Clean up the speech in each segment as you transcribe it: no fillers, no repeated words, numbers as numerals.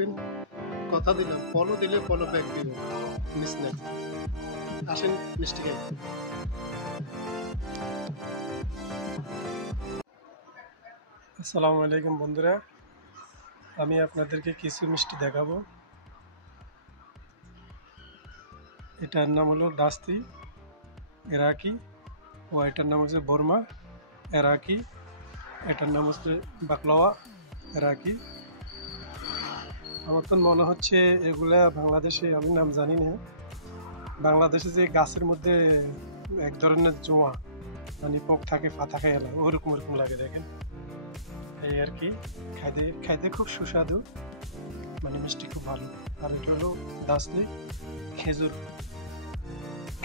থাকবেন, কথা দিলাম ফলো দিলে ফলো ব্যাক দিব, মিস নাই। আসেন মিষ্টি খাই। আসসালামু আলাইকুম বন্ধুরা, আমি আপনাদেরকে কিছু মিষ্টি দেখাবো। এটার নাম হলো দাস্তি এরাকি, ও এটার নাম হচ্ছে বর্মা এরাকি, এটার নাম হচ্ছে বাকলাওয়া এরাকি। আমার তো মনে হচ্ছে এগুলা বাংলাদেশে, আমি নাম জানি না। বাংলাদেশে যে গাছের মধ্যে এক ধরনের জোয়া, মানে পোক থাকে, পাতা খাই এলাম ওরকম ওরকম লাগে, দেখেন। এই আর কি, খাইতে খাইতে খুব সুস্বাদু, মানে মিষ্টি খুব ভালো। আর এটা হলো দাসলি খেজুর,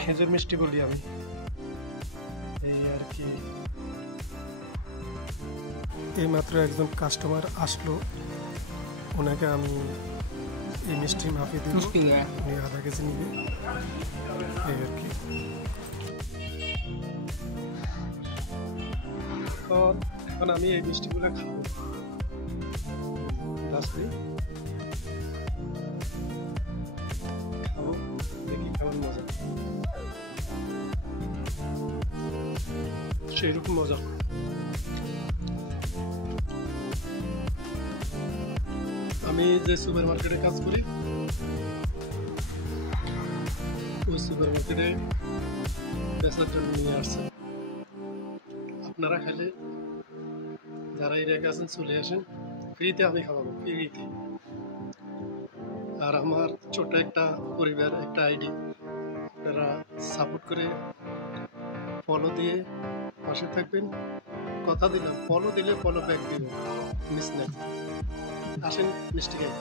খেজুর মিষ্টি বলি আমি। এই আর কি, এইমাত্র একজন কাস্টমার আসলো, ওনাকে আমি এই মিষ্টি মাপে দিব, উনি আধা কেজি নিবে। এই আর কি, এখন আমি এই মিষ্টিগুলো খাবো। দাসলি খাবো, দেখি কেমন মজা, সেইরকম মজা। আমি যে সুপার মার্কেটে কাজ করি, ওই সুপার মার্কেটে বেচার জন্য নিয়ে আসছে। আপনারা খাইলে যারা এরিয়াকে আছেন চলে আসেন, ফ্রিতে আমি খাওয়াবো, ফ্রিতে। আর আমার ছোট একটা পরিবার, একটা আইডি, আপনারা সাপোর্ট করে ফলো দিয়ে পাশে থাকবেন, কথা দিলাম ফলো দিলে ফলো ব্যাক দিব, মিস নাই। আসেন মিষ্টি খাই।